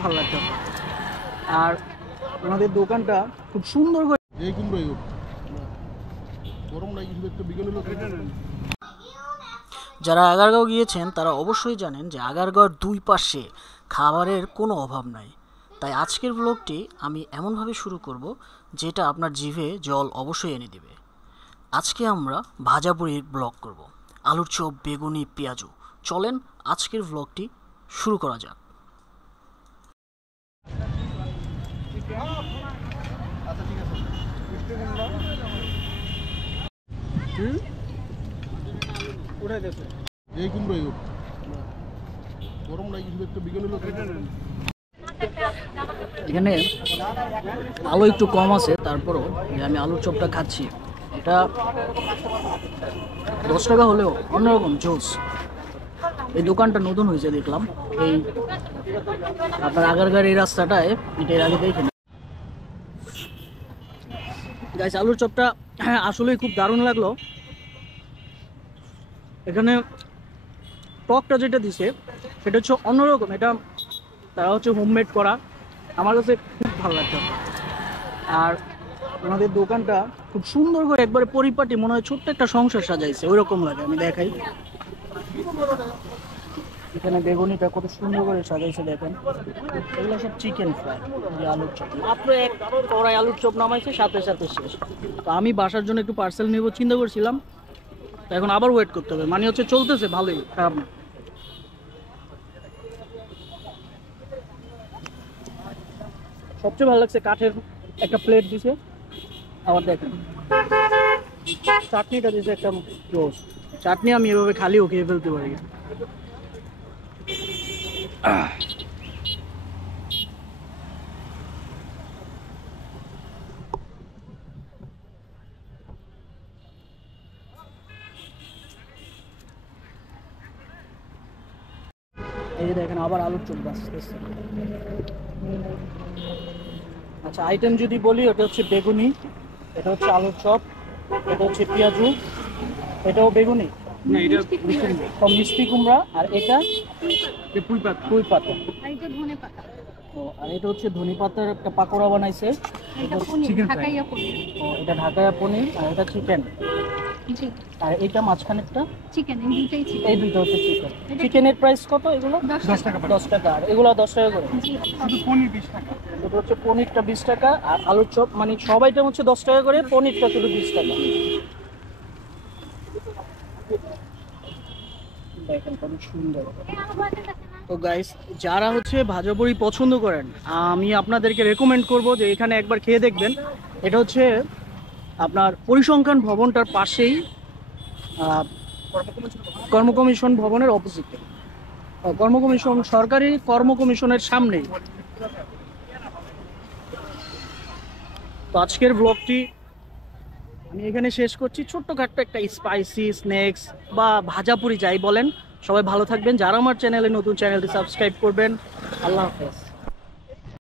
ভালো লাগতো। আর আমাদের দোকানটা খুব সুন্দর করে যারা আগারগাঁও গিয়েছেন তারা অবশ্যই জানেন যে আগারগাঁওর দুই পাশে খাবারের কোনো অভাব নাই। তাই আজকের ব্লগটি আমি এমনভাবে শুরু করব যেটা আপনার জিভে জল অবশ্যই এনে দিবে। আজকে আমরা ভাজাপুরির ব্লগ করব, আলুর চপ, বেগুনি, পেঁয়াজু। চলেন আজকের ব্লগটি শুরু করা যাক। এখানে আলু একটু কম আছে, তারপরও যে আমি আলুর চপটা খাচ্ছি এটা 10 টাকা হলেও অন্যরকম জোস। এই দোকানটা নতুন হয়েছে দেখলাম, এই আপনার আগারগাঁওয়ের এই রাস্তাটায়, এটা এর আগে দেখি না। গাইস, আলুর চপটা আসলেই খুব দারুণ লাগলো। এখানে টকটা যেটা দিছে সেটা হচ্ছে অন্যরকম, এটা তারা হচ্ছে হোমমেড করা, আমার কাছে খুব ভালো লাগতো। আর আমাদের দোকানটা খুব সুন্দর করে একবারে পরিপাটি, মনে হয় ছোট্ট একটা সংসার সাজাইছে, ওই রকম লাগে। আমি দেখাই, এখানে বেগুনিটা কত সুন্দর করে সাজাইছে দেখেন। এগুলো সব চিকেন ফ্রাই, আলুর চপ, মাত্র এক কড়াই আলুর চপ নামাইছে, সাথে সাথে শেষ। তো আমি বাসার জন্য একটু পার্সেল নেব চিন্তা করছিলাম, তো এখন আবার ওয়েট করতে হবে। মানে হচ্ছে চলতেছে ভালোই, খারাপ না। সবচেয়ে ভালো লাগছে কাঠের একটা প্লেট দিছে, আবার দেখেন চাটনিটা দিছে একটা রোজ চাটনি। আমি এভাবে খালিও খেয়ে ফেলতে পারি। এই যে দেখেন আবার আলুর চপ বাঁচতেছে। আচ্ছা, আইটেম যদি বলি, ওটা হচ্ছে বেগুনি, এটা হচ্ছে আলুর চপ, এটা হচ্ছে পেঁয়াজু, এটাও বেগুনি, মিষ্টি কুমড়া, আর এটা পুঁই পাতা, আর এটা হচ্ছে ধনে পাতার একটা পাকোড়া বানাইছে, এটা ঢাকাইয়া পনির, আর এটা চিকেন, আর এটা মাঝখানেরটা চিকেন। এই দুইটা হচ্ছে চিকেন। চিকেনের প্রাইস কত? এগুলো 10 টাকা, আর এগুলো 10 টাকা করে। শুধু পনির 20 টাকা। এটা হচ্ছে পনিরটা 20 টাকা, আর আলুর চপ মানে সব আইটেম হচ্ছে 10 টাকা করে, পনিরটা শুধু 20 টাকা। দেখেন কত সুন্দর। তো গাইস, যারা হচ্ছে ভাজাপুরি পছন্দ করেন, আমি আপনাদেরকে রেকমেন্ড করব যে এখানে একবার খেয়ে দেখবেন। এটা হচ্ছে আপনার পরিসংখ্যান ভবনটার পাশেই, কর্মকমিশন ভবনের অপোজিটে, সরকারি কর্মকমিশনের সামনেই। তো আজকের ব্লগটি আমি এখানে শেষ করছি। ছোট্টখাট্ট একটা স্পাইসি স্ন্যাক্স বা ভাজাপুরি যাই বলেন। সবাই ভালো থাকবেন। যারা আমার চ্যানেলে নতুন, চ্যানেলটি সাবস্ক্রাইব করবেন। আল্লাহ হাফেজ।